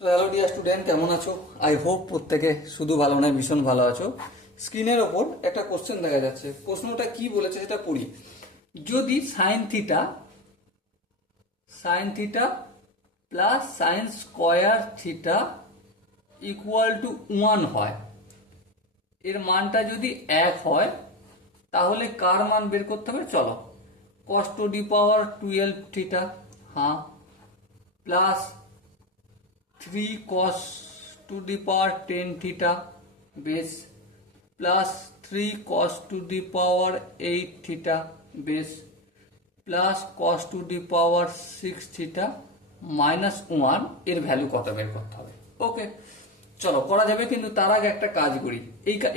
তো hello dear student, কেমন আছো? আই হোপ প্রত্যেকে শুধু ভালো নয়, ভীষণ ভালো আছো। স্ক্রিনের ওপর একটা কোশ্চেন দেখা যাচ্ছে। প্রশ্নটা কি বলেছে সেটা পড়ি। যদি sine theta plus sign square theta equal to 1 হয়, এর মানটা যদি 1 হয়, তাহলে কার মান বের করতে হবে? চলো, cos to the power 12 theta, হ্যাঁ, plus 3 cos to the power 10 theta বেস, plus 3 cos to the power 8 theta বেস, plus cos to the power 6 theta minus 1, এর ভ্যালু কত বের করতে হবে। ওকে, চলো করা যাবে, কিন্তু তার আগে একটা কাজ করি,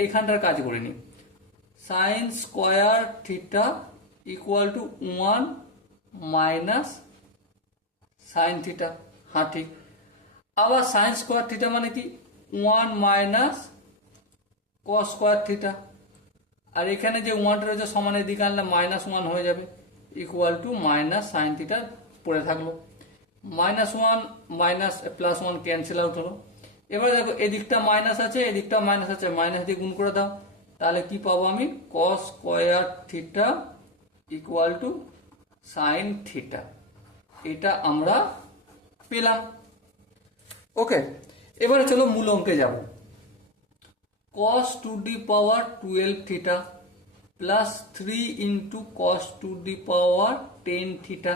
এখানটার কাজ করে নিই। Sign square theta equal to 1 minus sine theta, হ্যাঁ ঠিক। আবার সাইন স্কোয়ার থিটা মানে কি? 1 মাইনাস কস স্কোয়ার থিটা, আর এখানে যে 1টা রয়েছে সমানের দিকে আনলে -1 হয়ে যাবে, equal to minus sine theta পড়ে থাকলো। -1 মাইনাস +1 ক্যান্সেল আউট হলো। এবার দেখো, এদিকটা মাইনাস আছে, এদিকটা মাইনাস আছে, মাইনাস দিয়ে গুণ করে দাও, তাহলে কি পাবো আমি? কস square theta equal to sine theta, এটা আমরা পেলাম। ওকে, এবারে চলো মূল অঙ্কে যাব। cos to the power 12 theta plus 3 into cos to the power 10 theta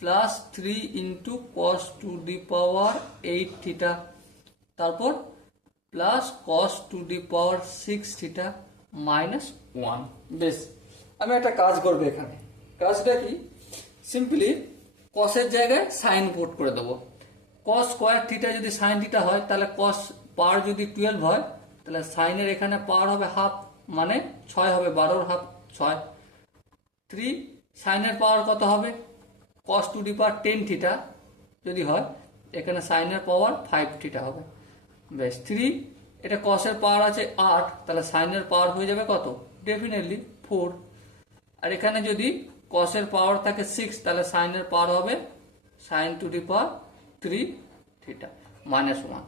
plus 3 into cos to the power 8 theta, তারপর plus cos to the power 6 theta minus 1। বেশ, আমি একটা কাজ করবো এখানে। কাজটা কি? সিম্পলি কসের জায়গায় সাইন পুট করে দেবো। cos স্কোয়ার থিটা যদি সাইন থিটা হয়, তাহলে cos পাওয়ার যদি 12 হয়, তাহলে সাইনের এখানে পাওয়ার হবে হাফ, মানে 6 হবে, 12 হাফ 6। 3 সাইনের পাওয়ার কত হবে? cos to the power 10 theta যদি হয়, এখানে সাইনের পাওয়ার 5 থিটা হবে। বেশ, 3 এটা কসের পাওয়ার আছে 8, তাহলে সাইনের পাওয়ার হয়ে যাবে কত? ডেফিনেটলি 4। আর এখানে যদি কসের পাওয়ার থাকে 6, তাহলে সাইনের পাওয়ার হবে sine to the power 3 theta minus 1।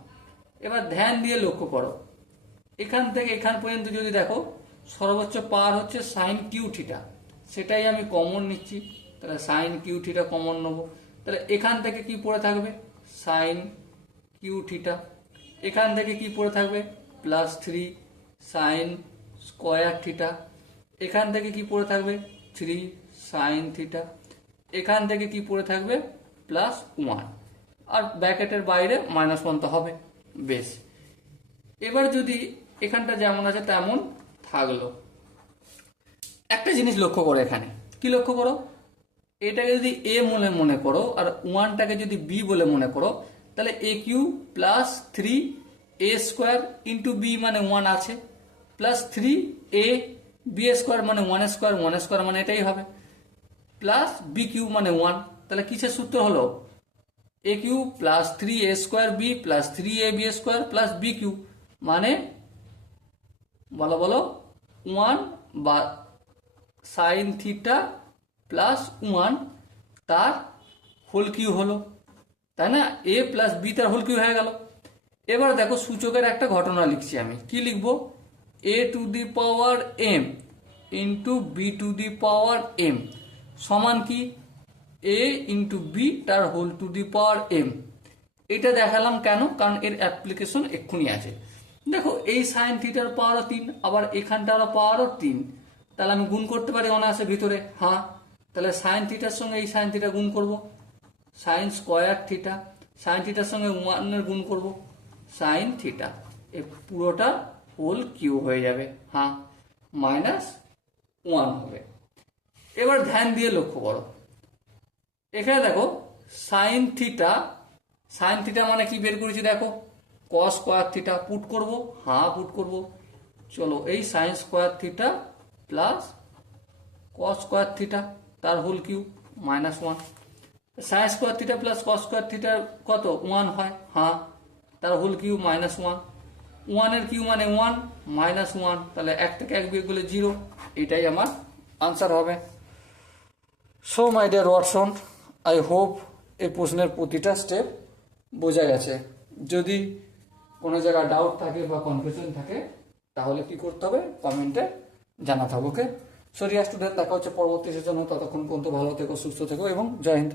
এবার ধ্যান দিয়ে লক্ষ্য করো, এখান থেকে এখান পর্যন্ত যদি দেখো, সর্বোচ্চ পাওয়ার হচ্ছে সাইন কিউ থিটা, সেটাই আমি কমন নিচ্ছি, তাহলে সাইন কিউ থিটা কমন নেবো। তাহলে এখান থেকে কি পড়ে থাকবে? Sine cube theta. এখান থেকে কি পড়ে থাকবে? Plus 3 sine square theta. এখান থেকে কি পড়ে থাকবে? 3 সাইন থিটা। এখান থেকে কি পড়ে থাকবে? প্লাস 1, আর ব্র্যাকেটের বাইরে -1 তো হবে। বেশ, এবার যদি এখানটা যেমন আছে তেমন থাকলো, একটা জিনিস লক্ষ্য করো, এখানে কি লক্ষ্য করো? এটাকে যদি এ বলে মনে করো আর 1টাকে যদি বি বলে মনে করো, তাহলে এ cube plus 3 a square into B মানে 1 আছে, প্লাস 3 এ বি স্কোয়ার মানে 1 স্কোয়ার, 1 স্কোয়ার মানে এটাই হবে, প্লাস বি কিউ মানে 1। তাহলে কিসের সূত্র হলো? A cube plus 3 a square b plus 3 a b square plus b cube, মানে বলো বলো 1 বা সাইন থিটা প্লাস 1 তার হোল কিউ হলো, তাই না? এ প্লাস বি তার হোল কিউ হয়ে গেল। এবার দেখো, সূচকের একটা ঘটনা লিখছি আমি। কি লিখবো? A to the power m into b to the power m সমান কি? এ ইন্টু বি তার whole to the power m. এটা দেখালাম কেন? কারণ এর অ্যাপ্লিকেশন এক্ষুনি আছে। দেখো, এই সাইন থিটার পাওয়ারও 3, আবার এখানটারও পাওয়ারও 3, তাহলে আমি গুণ করতে পারি অনায়াসে ভিতরে, হ্যাঁ। তাহলে সাইন থিটার সঙ্গে এই সাইন থিটা গুণ করব, সাইন স্কোয়ার থিটা। সাইন থিটার সঙ্গে 1 গুণ করব, সাইন থিটা। এই পুরোটা হোল কিউ হয়ে যাবে, হ্যাঁ, -1 হবে। এবার ধ্যান দিয়ে লক্ষ্য করো, এখানে দেখো সাইন থিটা, সাইন থিটা মানে কি বের করেছি দেখো? কস স্কোয়ার থিটা। পুট করব, হ্যাঁ পুট করব। চলো, এই sine square theta plus cos square theta তার whole cube -1। Sine square theta plus cos square theta কত? 1 হয়, হ্যাঁ, তার হোল কিউ -1। 1 এর কিউ মানে 1, -1, তাহলে 1 থেকে 1 বিয়োগ করলে 0, এটাই আমার আনসার হবে। So my dear Watson, I hope এই প্রশ্নের প্রতিটা স্টেপ বোঝা গেছে। যদি কোনো জায়গায় ডাউট থাকে বা কনফিউশন থাকে তাহলে কি করতে হবে, কমেন্টে জানাতে হবে। ওকে, সো ডিয়ার স্টুডেন্ট, দেখা হচ্ছে পরবর্তী সেশনে। ততক্ষণ পর্যন্ত ভালো থেকো, সুস্থ থেকো এবং জয় হিন্দ।